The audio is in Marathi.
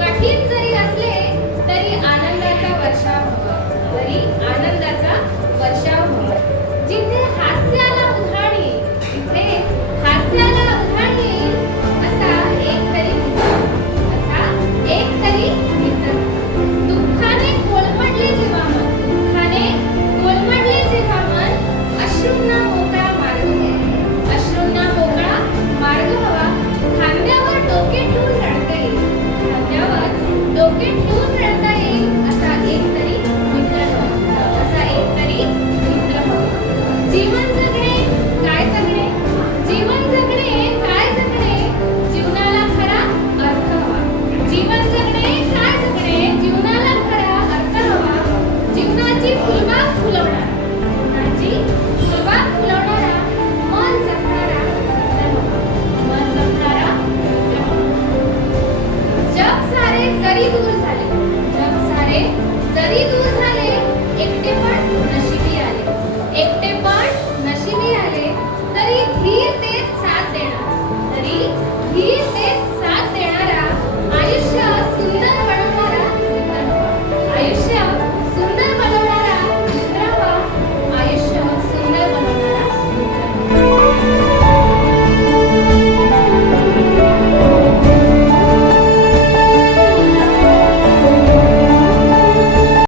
कठीण जरी असले तरी आनंदाचा वर्षाव हवा, तरी आनंदाचा वर्षाव हवा. जिथे हास्याला उधाण येईल, तिथे हास्याला उधाण येईल असा एकतरी मित्र, असा एकतरी मित्र. दुःखाने कोलमडले जेव्हा मन, दुःखाने कोलमडले जेव्हा मन, अश्रूंना मोकळा मार्ग हवा, अश्रूंना मोकळा मार्ग हवा. खांद्यावर डोके ठेवून रडता येईल, खांद्यावर डोके ठेवून रडता येईल असा एकतरी मित्र हवा, असा एकतरी मित्र हवा. जीवन जगणे काय जगणे, जीवन जगणे काय जगणे, जीवनाला खरा अर्थ हवा. जीवन जगणे काय जगणे, जीवनाला खरा अर्थ हवा. जीवनाची फुलबाग फुलवणारा, जीवनाची फुलबाग फुलवणारा, मन जपणारा मित्र हवा, मन जपणारा मित्र हवा. जग सारे जरी दूर झाले, जग सारे जरी दूर